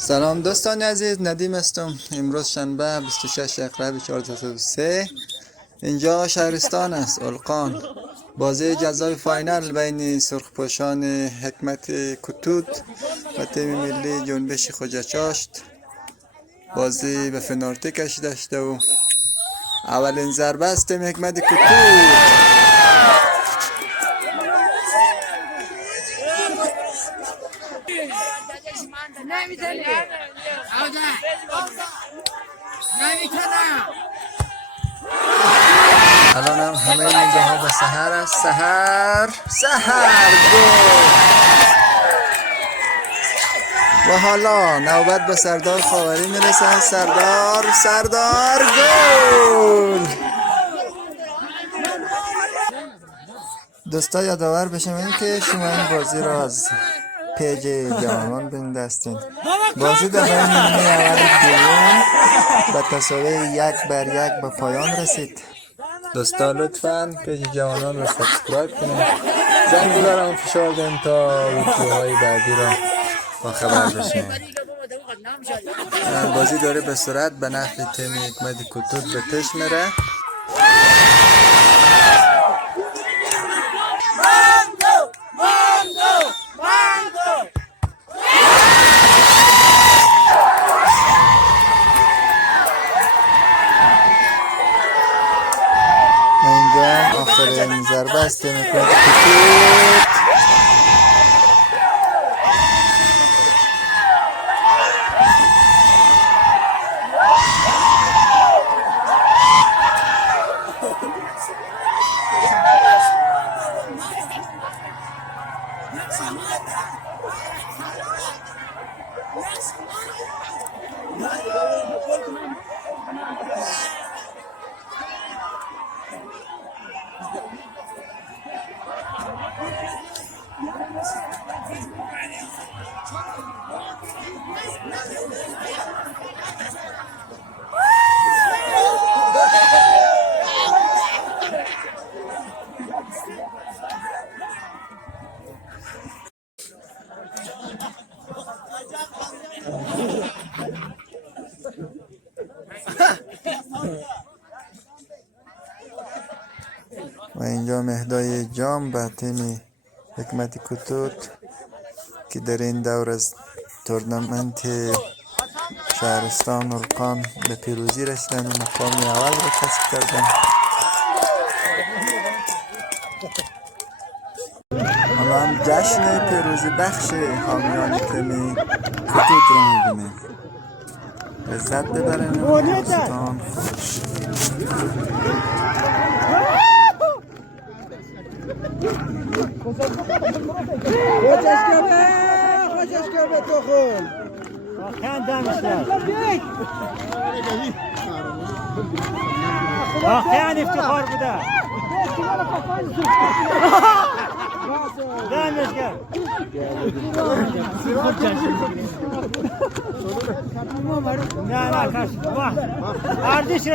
سلام دوستان عزیز، ندیم هستم. امروز شنبه 26 اکتبر 1403 اینجا شهرستان است، القان. بازی جذاب فاینال بین سرخپوشان حکمت کتوت و تیم ملی جنبش خوجچاشت. بازی به فنالتی کشیده شده و اولین ضربه است تیم حکمت کتوت. الان هم همه نگاه ها به سحر است. سحر گل. و حالا نوبت به سردار خاوری میرسه. سردار گل. دوستا یادآور بشم این که شما این بازی را از پیج جوانان بندستین. بازی در بین نیمه اول دوم به تساوی 1-1 به پایان رسید. دوستا لطفاً پیج جوانان رو سابسکرایب کنید، زنگ رو فشار دیم تا ویدیوهای بعدی را با خبر بشین. بازی داره به سرعت به نفع تیم حکمت کتوت به پیش میره. اینجا آخرین ضربه است تیم حکمت کتوت. و اینجا مهدای جام به تیم حکمت کتوت که در این دور از تورنمنت شهرستان القان به پیروزی رسیدن و مقام اول را کسب کردن. حالا هم جشن پیروزی بخش حامیان تیم کتوت را میبینیم. لذت ببرین و دوستان خوش. خوشش کرده تو خون واقعا دمشتر واقعا افتخار بوده دمشتر نه کاش ارزش